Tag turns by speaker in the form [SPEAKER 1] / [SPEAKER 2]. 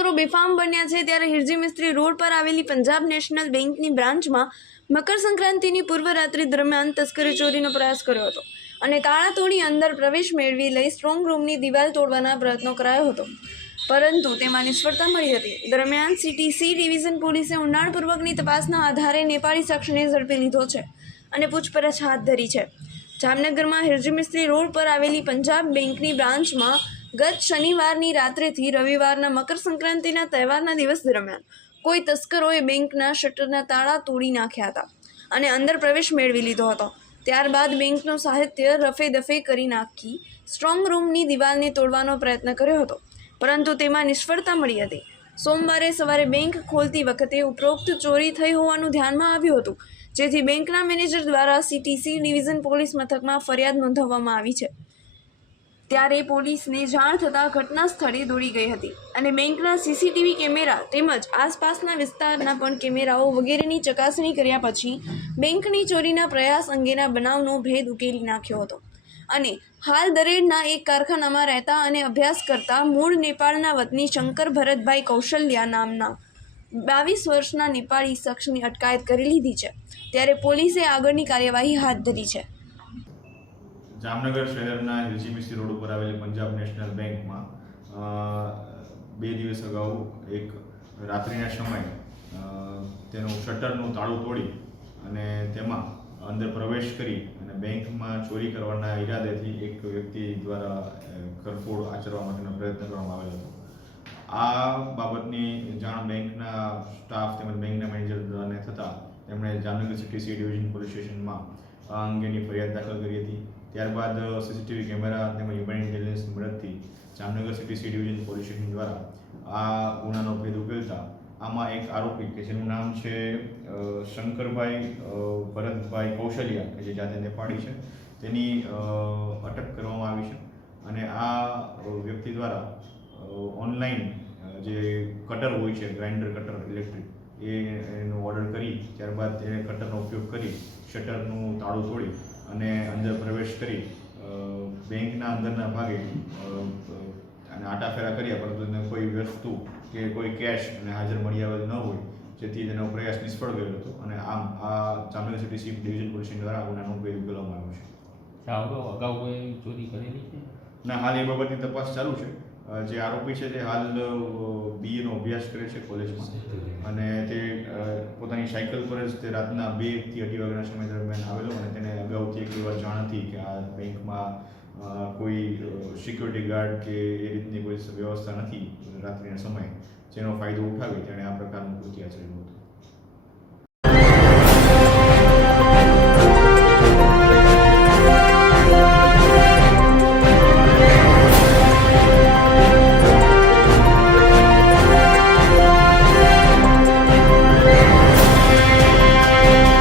[SPEAKER 1] છે ત્યારે હિરજી મિસ્ત્રી રોડ પર આવેલી પંજાબ નેશનલ બેંકની બ્રાન્ચમાં મકર સંક્રાંતિની પૂર્વ દરમિયાન તસ્કરી ચોરીનો પ્રયાસ કર્યો હતો અને તાળા તોડી અંદર પ્રવેશ મેળવી લઈ સ્ટ્રોંગ રૂમની દિવાલ તોડવાના પ્રયત્નો કરાયો હતો. પરંતુ તેમાં નિષ્ફળતા મળી હતી. દરમિયાન સીટીસી ડિવિઝન પોલીસે ઊંડાણપૂર્વકની તપાસના આધારે નેપાળી શખ્સને ઝડપી લીધો છે અને પૂછપરછ હાથ ધરી છે. જામનગરમાં હિરજી મિસ્ત્રી રોડ પર આવેલી પંજાબ બેંકની બ્રાન્ચમાં ગત શનિવારની રાત્રેથી રવિવારના મકર સંક્રાંતિના તહેવારના દિવસ દરમિયાન કોઈ તસ્કરોએ બેંકના શટરના તાળા તોડી નાખ્યા હતા અને અંદર પ્રવેશ મેળવી લીધો હતો. ત્યારબાદ બેંકનું સાહિત્ય રફે દફે કરી નાખી સ્ટ્રોંગ રૂમની દિવાલને તોડવાનો પ્રયત્ન કર્યો હતો. પરંતુ તેમાં નિષ્ફળતા મળી હતી. સોમવારે સવારે બેંક ખોલતી વખતે ઉપરોક્ત ચોરી થઈ હોવાનું ધ્યાનમાં આવ્યું હતું, જેથી બેંકના મેનેજર દ્વારા સીટીસી ડિવિઝન પોલીસ મથકમાં ફરિયાદ નોંધાવવામાં આવી છે. ત્યારે પોલીસને જાણ થતાં ઘટના સ્થળે દોડી ગઈ હતી અને બેંકના સીસીટીવી કેમેરા તેમજ આસપાસના વિસ્તારના પણ કેમેરાઓ વગેરેની ચકાસણી કર્યા પછી બેંકની ચોરીના પ્રયાસ અંગેના બનાવનો ભેદ ઉકેલી નાખ્યો હતો. અને હાલ દરેડના એક કારખાનામાં રહેતા અને અભ્યાસ કરતા મૂળ નેપાળના વતની શંકર ભરતભાઈ કૌશલ્યા નામના બાવીસ વર્ષના નેપાળી શખ્સની અટકાયત કરી લીધી છે. ત્યારે પોલીસે આગળની કાર્યવાહી હાથ ધરી છે.
[SPEAKER 2] જામનગર શહેરના મિસ્ત્રી રોડ ઉપર આવેલી પંજાબ નેશનલ બેંકમાં બે દિવસ અગાઉ એક રાત્રિના સમયે તેનું શટરનું તાળું તોડી અને તેમાં અંદર પ્રવેશ કરી અને બેંકમાં ચોરી કરવાના ઈરાદેથી એક વ્યક્તિ દ્વારા કરફોડ આચરવા માટેનો પ્રયત્ન કરવામાં આવેલો હતો. આ બાબતની જાણ બેંકના સ્ટાફ તેમજ બેંકના મેનેજરને થતાં તેમણે Jamnagar city C division police સ્ટેશનમાં આ અંગેની ફરિયાદ દાખલ કરી હતી. ત્યારબાદ સીસીટીવી કેમેરા તેમજ હ્યુમન ઇન્ટેલિજન્સની મદદથી Jamnagar city C division police station દ્વારા આ ગુનાનો ભેદ ઉકેલતા આમાં એક આરોપી કે જેનું નામ છે શંકરભાઈ ભરતભાઈ કૌશલ્યા કે જે જાતે નેપાળી છે, તેની અટક કરવામાં આવી છે અને આ વ્યક્તિ દ્વારા ઓનલાઈન જે કટર હોય છે, ગ્રાઇન્ડર કટર, ઇલેક્ટ્રિક, એ, એનો ઓર્ડર કરી ત્યારબાદ તેને કટરનો ઉપયોગ કરી શટરનું તાળું તોડી અને કરી બેંકના અંદરના ભાગે અને આટાફેરા કર્યા પરંતુ એને કોઈ વસ્તુ કે કોઈ કેશ અને હાજર મળી આવેલ ન હોય જેથી તેનો પ્રયાસ નિષ્ફળ ગયો હતો. અને આમ આ Jamnagar city C division police દ્વારા ગુનાનો ઉપયોગ ઉકેલવામાં આવ્યો છે.
[SPEAKER 3] અગાઉ કોઈ ચોરી કરેલી છે?
[SPEAKER 2] ના હાલ એ બાબતની તપાસ ચાલુ છે. જે આરોપી છે તે હાલ બીએનો અભ્યાસ કરે છે કોલેજમાં. અને તે પોતાની સાયકલ પર જ તે રાતના બેથી અઢી વાગ્યાના સમય દરમિયાન આવેલો અને તેને અગાઉથી એક વાર જાણ હતી કે આ બેંકમાં કોઈ સિક્યુરિટી ગાર્ડ કે એ રીતની કોઈ વ્યવસ્થા નથી રાત્રિના સમયે, જેનો ફાયદો ઉઠાવી તેણે આ પ્રકારનું કૃત્ય આચર્યું હતું